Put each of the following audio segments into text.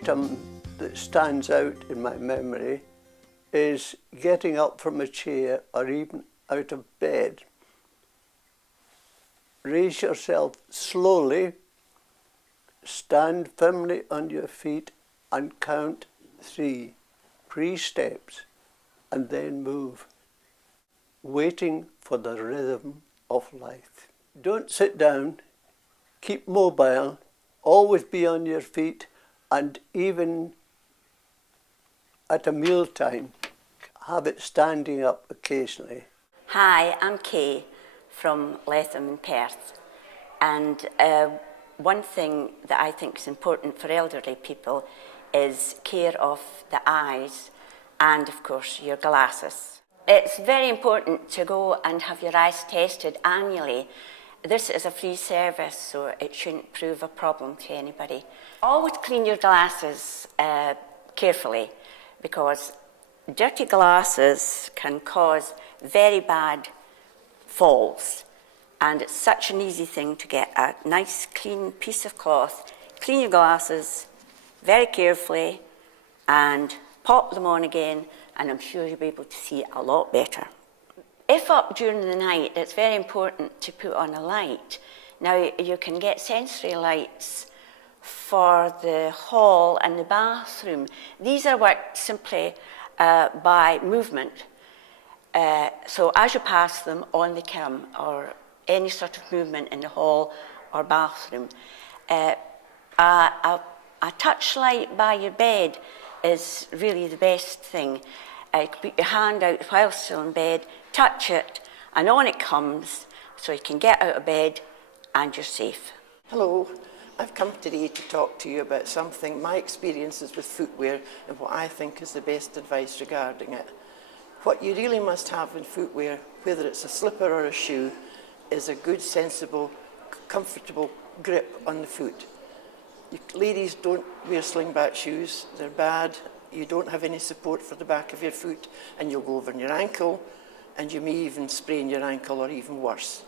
item that stands out in my memory is getting up from a chair or even out of bed. Raise yourself slowly, stand firmly on your feet and count 3 steps, and then move, waiting for the rhythm of life. Don't sit down, keep mobile, always be on your feet, and even at a meal time, have it standing up occasionally. Hi, I'm Kay from Letham in Perth, and one thing that I think is important for elderly people is care of the eyes and, of course, your glasses. It's very important to go and have your eyes tested annually. This is a free service, so it shouldn't prove a problem to anybody. Always clean your glasses carefully, because dirty glasses can cause very bad falls, and it's such an easy thing to get a nice clean piece of cloth, clean your glasses very carefully and pop them on again, and I'm sure you'll be able to see a lot better. If up during the night, it's very important to put on a light. Now, you can get sensory lights for the hall and the bathroom. These are worked simply by movement. So as you pass them on the cam or any sort of movement in the hall or bathroom, a touch light by your bed is really the best thing. You can put your hand out while still in bed, touch it, and on it comes, so you can get out of bed and you're safe. Hello, I've come today to talk to you about my experiences with footwear and what I think is the best advice regarding it. What you really must have in footwear, whether it's a slipper or a shoe, is a good, sensible, comfortable grip on the foot. Ladies, don't wear slingback shoes. They're bad. You don't have any support for the back of your foot, and you'll go over on your ankle, and you may even sprain your ankle, or even worse.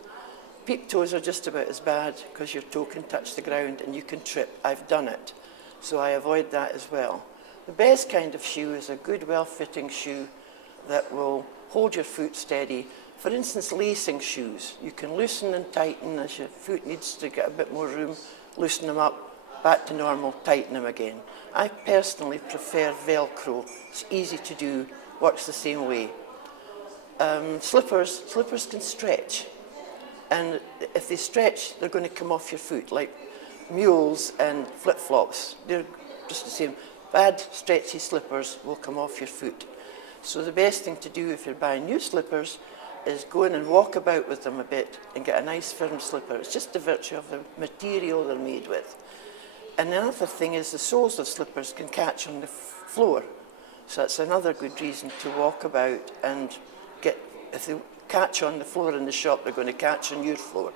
Peep toes are just about as bad, because your toe can touch the ground and you can trip. I've done it, so I avoid that as well. The best kind of shoe is a good, well-fitting shoe that will hold your foot steady. For instance, lacing shoes. You can loosen and tighten as your foot needs to get a bit more room, loosen them up, back to normal, tighten them again. I personally prefer Velcro. It's easy to do, works the same way. Slippers can stretch. And if they stretch, they're going to come off your foot, like mules and flip-flops. They're just the same. Bad, stretchy slippers will come off your foot. So the best thing to do if you're buying new slippers is go in and walk about with them a bit and get a nice firm slipper. It's just the virtue of the material they're made with. And another thing is the soles of slippers can catch on the floor. So that's another good reason to walk about and if they catch on the floor in the shop, they're going to catch on your floor.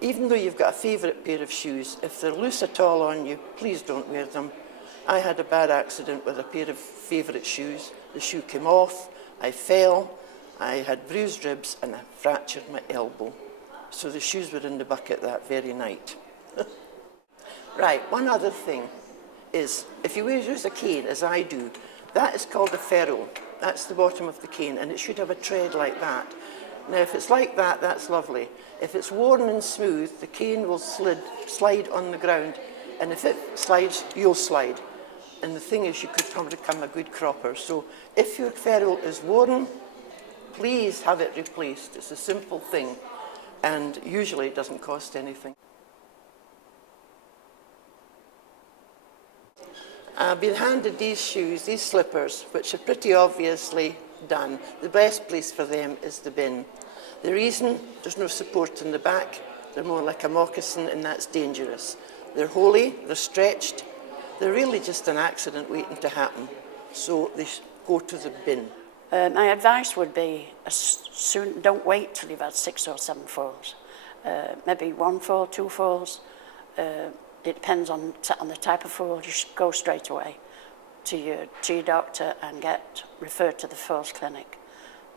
Even though you've got a favourite pair of shoes, if they're loose at all on you, please don't wear them. I had a bad accident with a pair of favourite shoes. The shoe came off, I fell, I had bruised ribs, and I fractured my elbow. So the shoes were in the bucket that very night. Right, one other thing is, if you use a cane, as I do, that is called a ferrule. That's the bottom of the cane, and it should have a tread like that. Now, if it's like that, that's lovely. If it's worn and smooth, the cane will slide on the ground, and if it slides, you'll slide. And the thing is, you could probably become a good cropper. So if your ferrule is worn, please have it replaced. It's a simple thing, and usually it doesn't cost anything. I've been handed these shoes, these slippers, which are pretty obviously done. The best place for them is the bin. The reason, there's no support in the back. They're more like a moccasin, and that's dangerous. They're holey, they're stretched. They're really just an accident waiting to happen. So they go to the bin. My advice would be, don't wait till you've had 6 or 7 falls. Maybe 1 fall, 2 falls. It depends on the type of fall. You should go straight away to your doctor and get referred to the falls clinic.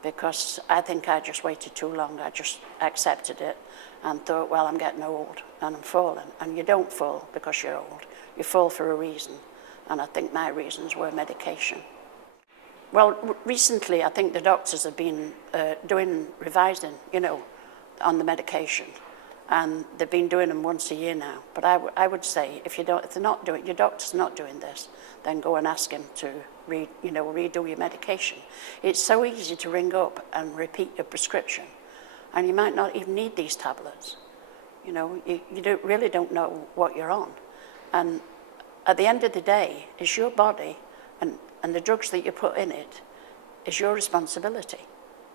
because I think I just waited too long. I just accepted it and thought, well, I'm getting old and I'm falling. And you don't fall because you're old. You fall for a reason. And I think my reasons were medication. Well, recently, I think the doctors have been revising, you know, on the medication. And they've been doing them once a year now. But I would say, if they're not doing, your doctor's not doing this, then go and ask him to redo your medication. It's so easy to ring up and repeat your prescription, and you might not even need these tablets. You know, you really don't know what you're on. And at the end of the day, it's your body, and the drugs that you put in it is your responsibility.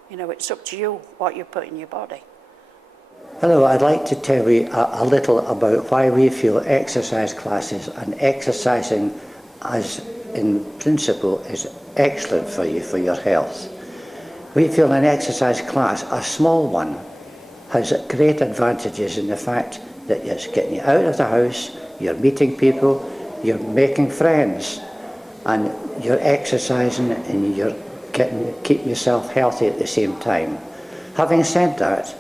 You know, it's up to you what you put in your body. Hello, I'd like to tell you a little about why we feel exercise classes and exercising as in principle is excellent for you, for your health. We feel an exercise class, a small one, has great advantages in the fact that it's getting you out of the house, you're meeting people, you're making friends, and you're exercising and you're keeping yourself healthy at the same time. Having said that,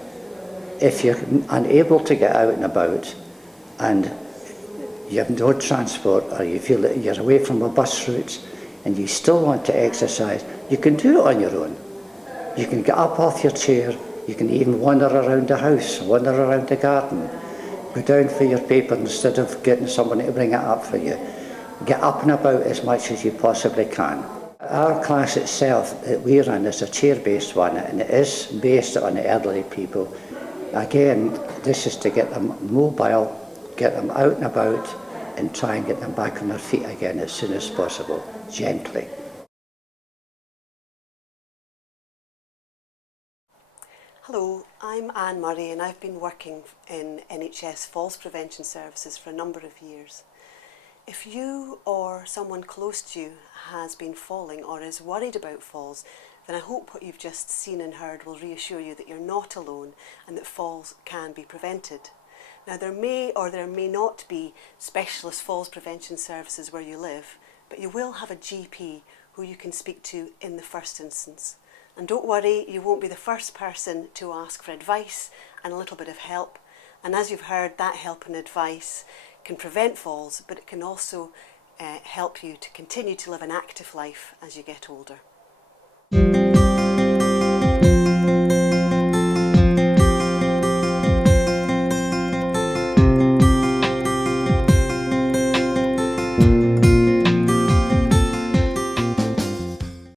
if you're unable to get out and about and you have no transport, or you feel that you're away from a bus route and you still want to exercise, you can do it on your own. You can get up off your chair, you can even wander around the house, wander around the garden, go down for your paper instead of getting someone to bring it up for you. Get up and about as much as you possibly can. Our class itself that we run is a chair-based one, and it is based on the elderly people. Again, this is to get them mobile, get them out and about, and try and get them back on their feet again as soon as possible, gently. Hello, I'm Anne Murray, and I've been working in NHS Falls Prevention Services for a number of years. If you or someone close to you has been falling or is worried about falls, then I hope what you've just seen and heard will reassure you that you're not alone and that falls can be prevented. Now, there may or there may not be specialist falls prevention services where you live, but you will have a GP who you can speak to in the first instance. And don't worry, you won't be the first person to ask for advice and a little bit of help. And as you've heard, that help and advice can prevent falls, but it can also help you to continue to live an active life as you get older.